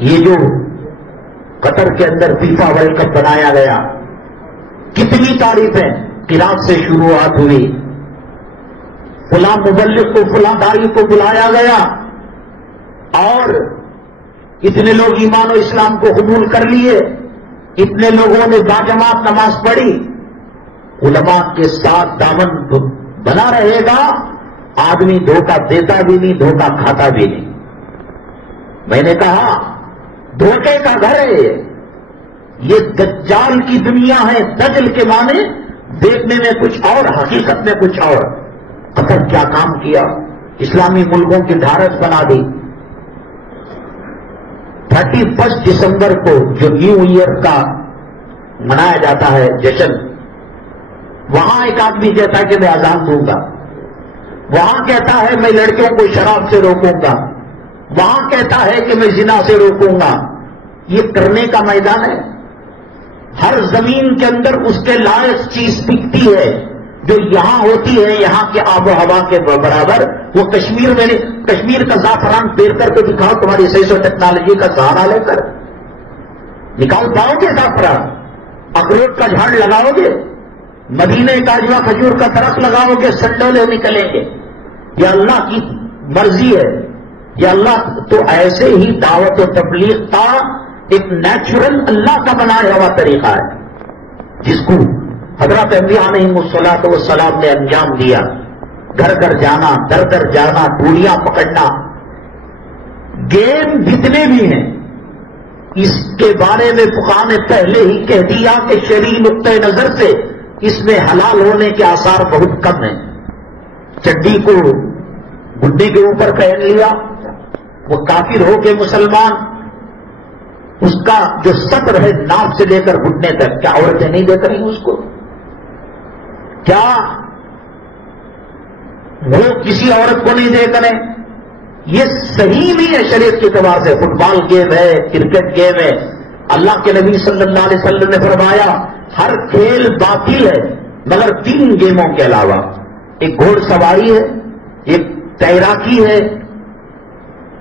یہ جو قطر کے اندر فیفا ورلڈ کپ بنایا گیا، کتنی تعریفیں، قرات سے شروعات ہوئی، فلاں مبلغ کو فلاں داعی کو بلایا گیا اور اتنے لوگ ایمان و اسلام کو قبول کر لیے، اتنے لوگوں نے باجماعت نماز پڑھی۔ علماء کے ساتھ دامن بنا رہے گا، آدمی دھوکہ دیتا بھی نہیں، دھوکہ کھاتا بھی نہیں۔ میں نے کہا دھوکے کا گھر ہے یہ، دجال کی دنیا ہے، دجل کے معنی دیکھنے میں کچھ اور، حقیقت میں کچھ اور۔ قطر کیا کام کیا، اسلامی ملکوں کی دھارس بنا دی۔ 31 دسمبر کو جو نیو ایئر کا منایا جاتا ہے جشن، وہاں ایک آدمی کہتا ہے کہ میں اذان دوں گا، وہاں کہتا ہے میں لڑکیوں کو شراب سے روکوں گا، وہاں کہتا ہے کہ میں زنا سے روکوں گا۔ یہ کرنے کا میدان ہے؟ ہر زمین کے اندر اس کے لائق چیز بکتی ہے جو یہاں ہوتی ہے، یہاں کے آب و ہوا کے برابر۔ وہ کشمیر میں کشمیر کا زعفران پیر کر کے دکھاؤ، تمہاری سائنس اور ٹیکنالوجی کا سہارا لے کر نکال پاؤ گے زعفران؟ اخروٹ کا جھاڑ لگاؤ گے؟ مدینے کا اجوا کھجور کا درخت لگاؤ گے؟ سنڈولے نکلیں گے؟ یہ اللہ کی مرضی ہے۔ یہ اللہ تو ایسے ہی دعوت و تبلیغ کا ایک نیچرل اللہ کا بنایا ہوا طریقہ ہے، جس کو حضرت انبیاء علیہم الصلوۃ والسلام نے انجام دیا۔ گھر گھر جانا، در در جانا، ڈوریاں پکڑنا، گیم جتنے بھی ہیں اس کے بارے میں فقہاء نے پہلے ہی کہہ دیا کہ شرعی نقطۂ نظر سے اس میں حلال ہونے کے آثار بہت کم ہیں۔ چڈی کو گڈے کے اوپر پہن لیا، وہ کافر ہو کے مسلمان، اس کا جو سطر ہے ناف سے لے کر گھٹنے تک، کیا عورتیں نہیں دیکھ رہی اس کو؟ کیا وہ کسی عورت کو نہیں دیکھ رہے؟ یہ صحیح نہیں ہے شریعت کے اعتبار سے۔ فٹ بال گیم ہے، کرکٹ گیم ہے، اللہ کے نبی صلی اللہ علیہ وسلم نے فرمایا ہر کھیل باطل ہے مگر 3 گیموں کے علاوہ، ایک گھوڑ سواری ہے، ایک تیراکی ہے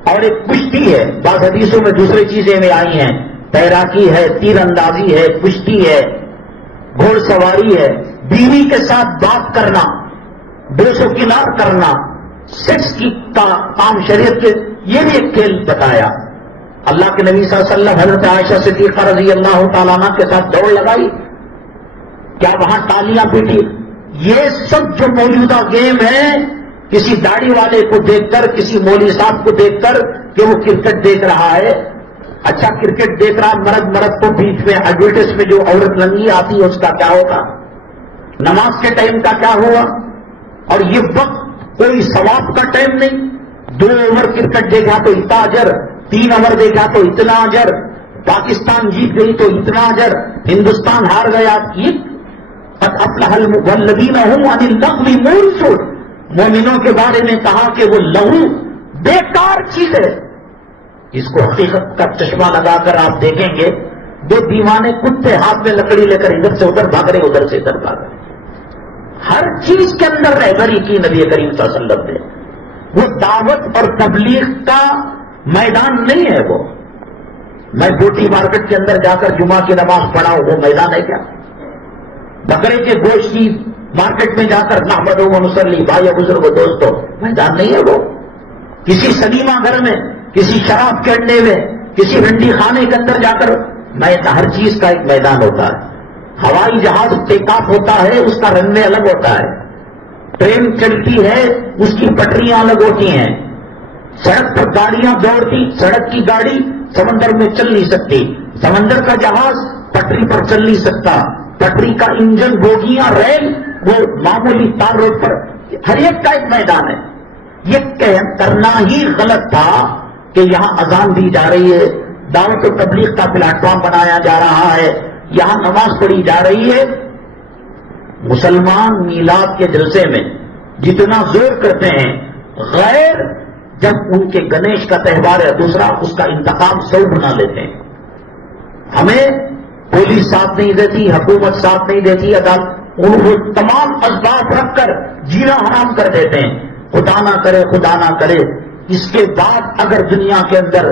اور ایک کشتی ہے۔ بعض حدیثوں میں دوسری چیزیں میں آئی ہیں، تیراکی ہے، تیر اندازی ہے، کشتی ہے، گھوڑ سواری ہے، بیوی کے ساتھ بات کرنا، دوسو کنار کرنا، سیکس کی کام شریعت کے، یہ بھی ایک کھیل بتایا۔ اللہ کے نبی صلی اللہ علیہ وسلم حضرت عائشہ صدیقہ رضی اللہ تعالیٰ عنہ کے ساتھ دوڑ لگائی، کیا وہاں تالیاں پیٹی؟ یہ سب جو موجودہ گیم ہے، کسی داڑھی والے کو دیکھ کر، کسی مولوی صاحب کو دیکھ کر کہ وہ کرکٹ دیکھ رہا ہے، اچھا کرکٹ دیکھ رہا، مرد کو بیچ میں ایڈورٹائز میں جو عورت ننگی آتی ہے اس کا کیا ہوگا؟ نماز کے ٹائم کا کیا ہوا؟ اور یہ وقت کوئی ثواب کا ٹائم نہیں۔ 2 اوور کرکٹ دیکھا تو اتنا اجر، 3 اوور دیکھا تو اتنا اجر، پاکستان جیت گئی تو اتنا اجر، ہندوستان ہار گیا، یہ قد افلح الذین هم عن اللغو معرضون۔ مومنوں کے بارے میں کہا کہ وہ لغو بیکار چیز ہے۔ اس کو حقیقت کا چشمہ لگا کر آپ دیکھیں گے، 2 دیوانے کتے ہاتھ میں لکڑی لے کر ادھر سے ادھر بھاگ رہے، ادھر سے ادھر بھاگ رہے۔ ہر چیز کے اندر رہبری کی نبی کریم صلی اللہ علیہ وسلم نے۔ وہ دعوت اور تبلیغ کا میدان نہیں ہے وہ۔ میں بوٹی مارکیٹ کے اندر جا کر جمعہ کی نماز پڑھاؤں، وہ میدان ہے کیا؟ بکرے کے گوشت کی مارکیٹ میں جا کر نحمد و نصلی، بھائی بزرگ دوستوں، میدان نہیں ہے وہ۔ کسی سنیما گھر میں، کسی شراب کے اڈے میں، کسی رنڈی خانے کے اندر جا کر ہر چیز کا ایک میدان ہوتا ہے۔ ہوائی جہاز ٹیک آف ہوتا ہے، اس کا رن وے الگ ہوتا ہے، ٹرین چلتی ہے اس کی پٹریاں الگ ہوتی ہیں، سڑک پر گاڑیاں دوڑتی، سڑک کی گاڑی سمندر میں چل نہیں سکتی، سمندر کا جہاز پٹری پر چل نہیں سکتا، پٹری کا انجن، بوگیاں، ریل وہ معمولی تار روڈ پر، ہر ایک کا ایک میدان ہے۔ یہ کرنا ہی غلط تھا کہ یہاں اذان دی جا رہی ہے، دعوت و تبلیغ کا پلیٹ فارم بنایا جا رہا ہے، یہاں نماز پڑھی جا رہی ہے۔ مسلمان میلاد کے جلسے میں جتنا زور کرتے ہیں، غیر جب ان کے گنیش کا تہوار ہے دوسرا، اس کا انتقام 100 گنا لیتے ہیں۔ ہمیں پولیس ساتھ نہیں دیتی، حکومت ساتھ نہیں دیتی، عدالت، ان کو تمام اسباب رکھ کر جینا حرام کر دیتے ہیں۔ خدا نہ کرے، خدا نہ کرے، اس کے بعد اگر دنیا کے اندر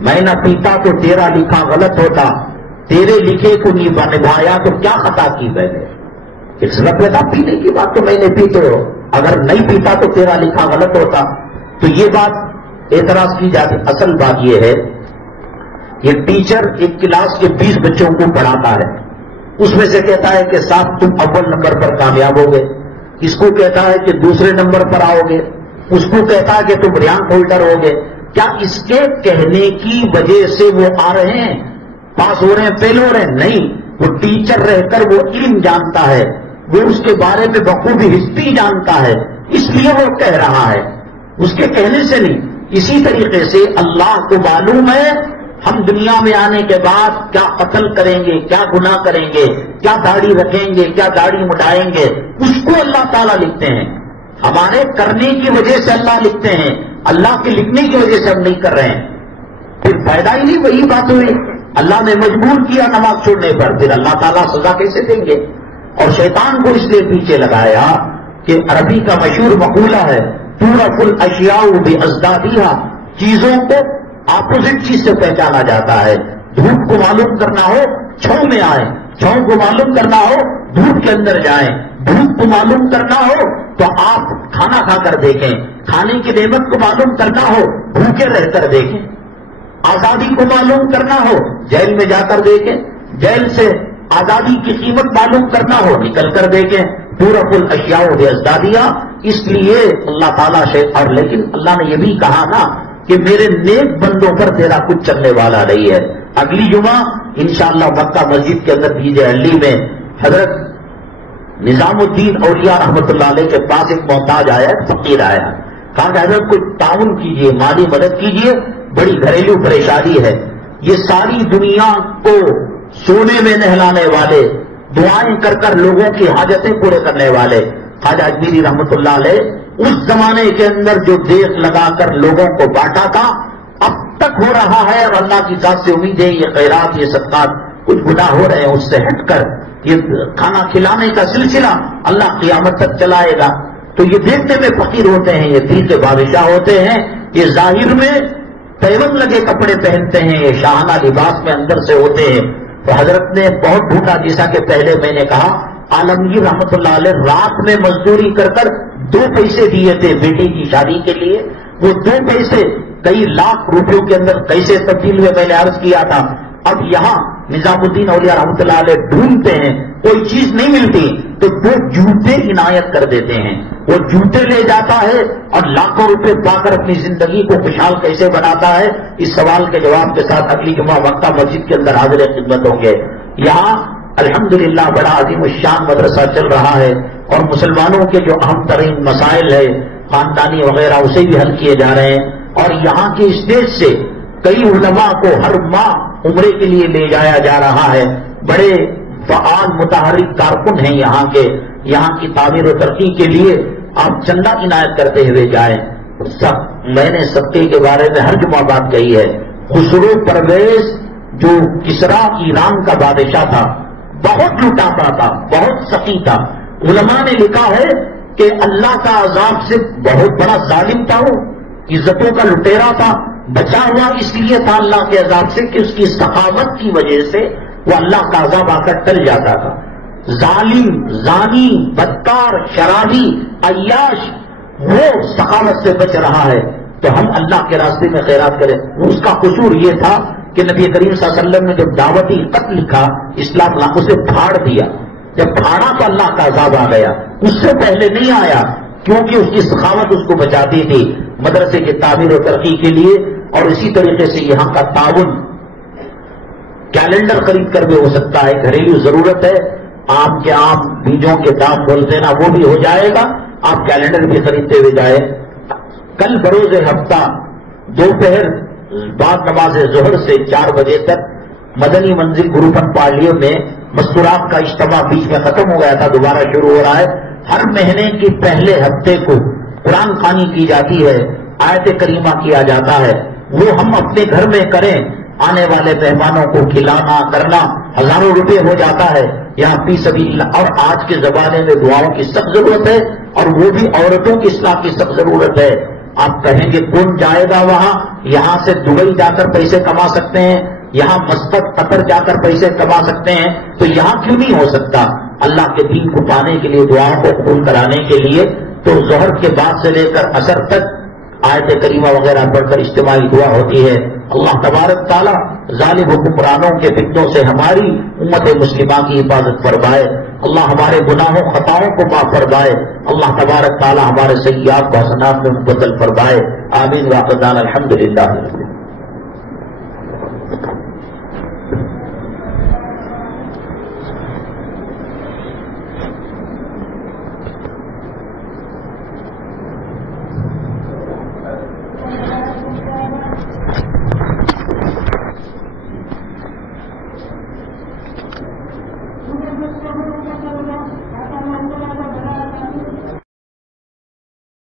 میں نہ پیتا تو تیرا لکھا غلط ہوتا، تیرے لکھے کو نبھایا تو کیا خطا کی میں نے. اس رفع تھا پینے کی بات تو میں نے پی، تو اگر نہیں پیتا تو تیرا لکھا غلط ہوتا. تو یہ بات اعتراض کی جاتی. اصل بات یہ ہے، یہ ٹیچر ایک کلاس کے 20 بچوں کو پڑھاتا ہے، اس میں سے کہتا ہے کہ صاحب تم اول نمبر پر کامیاب ہوگے، اس کو کہتا ہے کہ دوسرے نمبر پر آؤ گے، اس کو کہتا ہے کہ تم رینک ہولڈر ہوگے. کیا اس کے کہنے کی وجہ سے وہ آ رہے ہیں، پاس ہو رہے ہیں، فیل ہو رہے ہیں؟ نہیں، وہ ٹیچر رہ کر وہ علم جانتا ہے، وہ اس کے بارے میں بخوبی ہسٹری جانتا ہے، اس لیے وہ کہہ رہا ہے، اس کے کہنے سے نہیں. اسی طریقے سے اللہ کو معلوم ہے ہم دنیا میں آنے کے بعد کیا قتل کریں گے، کیا گناہ کریں گے، کیا داڑھی رکھیں گے، کیا داڑھی مٹائیں گے، اس کو اللہ تعالیٰ لکھتے ہیں. ہمارے کرنے کی وجہ سے اللہ لکھتے ہیں، اللہ کے لکھنے کی وجہ سے ہم نہیں کر رہے ہیں. پھر فائدہ ہی نہیں. وہی بات ہوئی، اللہ نے مجبور کیا نماز چھوڑنے پر، پھر اللہ تعالیٰ سزا کیسے دیں گے؟ اور شیطان کو اس لیے پیچھے لگایا کہ عربی کا مشہور مقولہ ہے تُعْرَفُ الْأَشْيَاءُ بِأَضْدَادِهَا، چیزوں کو اپوزٹ چیز سے پہچانا جاتا ہے. دھوپ کو معلوم کرنا ہو چھاؤں میں آئیں، چھاؤں کو معلوم کرنا ہو دھوپ کے اندر جائیں، دھوپ کو معلوم کرنا ہو تو آپ کھانا کھا کر دیکھیں، کھانے کی نعمت کو معلوم کرنا ہو بھوکے رہ کر دیکھیں، آزادی کو معلوم کرنا ہو جیل میں جا کر دیکھیں، جیل سے آزادی کی قیمت معلوم کرنا ہو نکل کر دیکھیں. تُعْرَفُ الْأَشْيَاءُ بِأَضْدَادِهَا. اس لیے اللہ تعالیٰ سے، اور لیکن اللہ نے یہ بھی کہا نا کہ میرے نیک بندوں پر تیرا کچھ چلنے والا نہیں ہے. اگلی جمعہ انشاءاللہ مکہ مسجد کے اندر DJ علی میں حضرت نظام الدین اولیاء رحمۃ اللہ علیہ کے پاس ایک محتاج آیا، ایک فقیر آیا، کہا کہ حضرت کوئی تعاون کیجیے، مالی مدد کیجیے، بڑی گھریلو پریشانی ہے. یہ ساری دنیا کو سونے میں نہلانے والے، دعائیں کر کر لوگوں کی حاجتیں پورے کرنے والے خواجہ اجمیری رحمۃ اللہ علیہ، اس زمانے کے اندر جو دیکھ لگا کر لوگوں کو بانٹا تھا اب تک ہو رہا ہے، اور اللہ کی ذات سے امید ہے یہ خیرات، یہ صدقات کچھ گناہ ہو رہے ہیں اس سے ہٹ کر یہ کھانا کھلانے کا سلسلہ اللہ قیامت تک چلائے گا. تو یہ دیکھنے میں فقیر ہوتے ہیں، یہ دل کے بادشاہ ہوتے ہیں، یہ ظاہر میں پیون لگے کپڑے پہنتے ہیں، یہ شاہانہ لباس میں اندر سے ہوتے ہیں. تو حضرت نے بہت ڈھونڈا، جیسا کہ پہلے میں نے کہا عالمگیر رحمۃ اللہ علیہ رات میں مزدوری کر کر 2 پیسے دیے تھے بیٹی کی شادی کے لیے. وہ 2 پیسے کئی لاکھ روپیوں کے اندر کیسے تبدیل ہوئے میں نے عرض کیا تھا. اب یہاں نظام الدین اولیاء رحمۃ اللہ علیہ ڈھونڈتے ہیں، کوئی چیز نہیں ملتی تو 2 جوتے عنایت کر دیتے ہیں. وہ جوتے لے جاتا ہے اور لاکھوں روپے پا کر اپنی زندگی کو خوشحال کیسے بناتا ہے. اس سوال کے جواب کے ساتھ اگلی جمعہ مکہ مسجد کے اندر حاضر خدمت ہوں گے. یہاں الحمدللہ بڑا عظیم الشان مدرسہ چل رہا ہے، اور مسلمانوں کے جو اہم ترین مسائل ہے خاندانی وغیرہ اسے بھی حل کیے جا رہے ہیں. اور یہاں کے اسٹیج سے کئی علماء کو ہر ماہ عمرے کے لیے لے جایا جا رہا ہے. بڑے فعال متحرک کارکن ہیں یہاں کے. یہاں کی تعمیر و ترقی کے لیے آپ چندہ عنایت کرتے ہوئے جائیں. میں نے صدقے کے بارے میں ہر جمعہ بات کہی ہے. خسرو پرویز جو کسرا ایران کا بادشاہ تھا، بہت لٹاتا تھا، بہت سخی تھا. علماء نے لکھا ہے کہ اللہ کا عذاب سے بہت بڑا ظالم تھا، وہ عزتوں کا لٹیرا تھا. بچا ہوا اس لیے تھا اللہ کے عذاب سے کہ اس کی سخاوت کی وجہ سے وہ اللہ کا عذاب آ کر ٹل جاتا تھا. ظالم، زانی، بدکار، شرابی، عیاش وہ سخاوت سے بچ رہا ہے. تو ہم اللہ کے راستے میں خیرات کریں. اس کا قصور یہ تھا کہ نبی کریم صلی اللہ علیہ وسلم نے جب دعوتی خط لکھا اسلام لا اسے پھاڑ دیا. جب پھاڑا تو اللہ کا عذاب آ گیا. اس سے پہلے نہیں آیا کیونکہ اس کی سخاوت اس کو بچاتی تھی مدرسے کی تعمیر و ترقی کے لیے. اور اسی طریقے سے یہاں کا تعاون کیلنڈر خرید کر بھی ہو سکتا ہے. گھریلو ضرورت ہے، آم کے آم بیجوں کے دام بولتے نا، وہ بھی ہو جائے گا. آپ کیلنڈر بھی خریدتے ہوئے جائیں. کل بروز ہفتہ دوپہر بعد نماز ظہر سے 4 بجے تک مدنی منزل گروپن پارلیوں میں مستورات کا اجتماع بیچ میں ختم ہو گیا تھا، دوبارہ شروع ہو رہا ہے. ہر مہینے کے پہلے ہفتے کو قرآن خوانی کی جاتی ہے، آیت کریمہ کیا جاتا ہے. وہ ہم اپنے گھر میں کریں، آنے والے مہمانوں کو کھلانا کرنا ہزاروں روپے ہو جاتا ہے یہاں فی سبیل اللہ. اور آج کے زمانے میں دعاؤں کی سخت ضرورت ہے، اور وہ بھی عورتوں کی اصلاح کی سخت ضرورت ہے. آپ کہیں گے کون جائے گا وہاں؟ یہاں سے دبئی جا کر پیسے کما سکتے ہیں، یہاں مسقط قطر جا کر پیسے کما سکتے ہیں، تو یہاں کیوں نہیں ہو سکتا؟ اللہ کے دین کو پانے کے لیے، دعاؤں کو قبول کرانے کے لیے تو ظہر کے بعد سے لے کر عصر تک آیت کریمہ وغیرہ پڑھ کر اجتماعی دعا ہوتی ہے۔ اللہ تبارک تعالیٰ ظالم حکمرانوں کے فتنوں سے ہماری امت مسلمہ کی حفاظت فرمائے۔ اللہ ہمارے گناہوں خطاؤں کو معاف فرمائے۔ اللہ تبارک تعالیٰ ہمارے سیئات کو حسنات میں مبدل فرمائے۔ آمین۔ واقع الحمد للہ۔